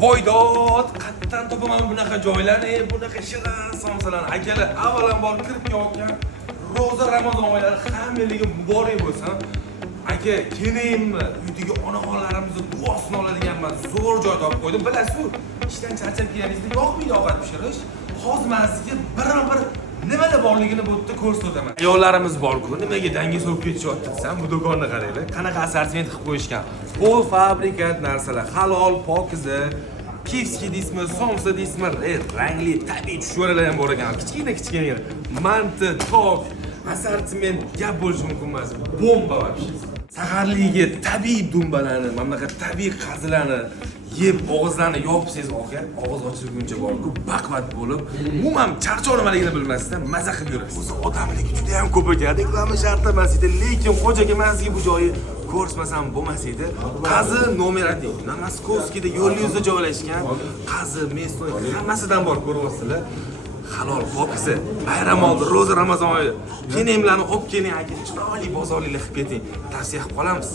Voydod, qayerdan topaman bunaqa joylarni, bunaqa shirin somsalarni. Akalar, avvalambor kirib kelayotgan Ro'za Ramazon oylari hammaligi muborak bo'lsin. Aka, kelaymi? Uydagi onaxonlarimizni duosini oladiganman. Zo'r joy topib qo'ydim. Bilasiz-ku, ishdan charchab kelganingizda yoqmaydi ovqat pishirish. Hozir men sizga bir nimalar borligini bu yerda ko'rsataman. Ayollarimiz bor-ku, nimaga dangiz olib ketishyapti desam, bu do'konni qaranglar. Qanaqa assortiment qilib qo'yishgan. Pol fabrikat narsalar, halol, pokiza. Kivski deysizmi, somsa deysizmi, rangli, tabiiy tushvaralar ham bor ekan. Kichkina. Manti, tok, assortiment gap bo'lishi mumkin emas. Bomba вообще. Saharligiga tabiiy dumbalarni, mana bunaqa tabiiy qazilarni yeb og'izlarni yopsangiz aka, og'iz ochilguncha borku, baqvat bo'lib, umuman charchoq nimaligini bilmasdan maza qilib yurasiz. O'zi odamligi juda ham ko'p ekan, reklama shart emas edi, lekin xo'jaga manzilga bu joyi ko'rsatmasam bo'lmas edi. Qazi nomer 1, na Moskovskida yo'l yuzida joylashgan. Qazi, mestoy hammasidan bor, ko'ryapsizlar. Halol, pokiza, bayram oldi, Ro'za Ramazon oyi. Kenemlarni olib keling aka, chiroyli bozorliklar qilib keting. Tavsiya qilib qolamiz.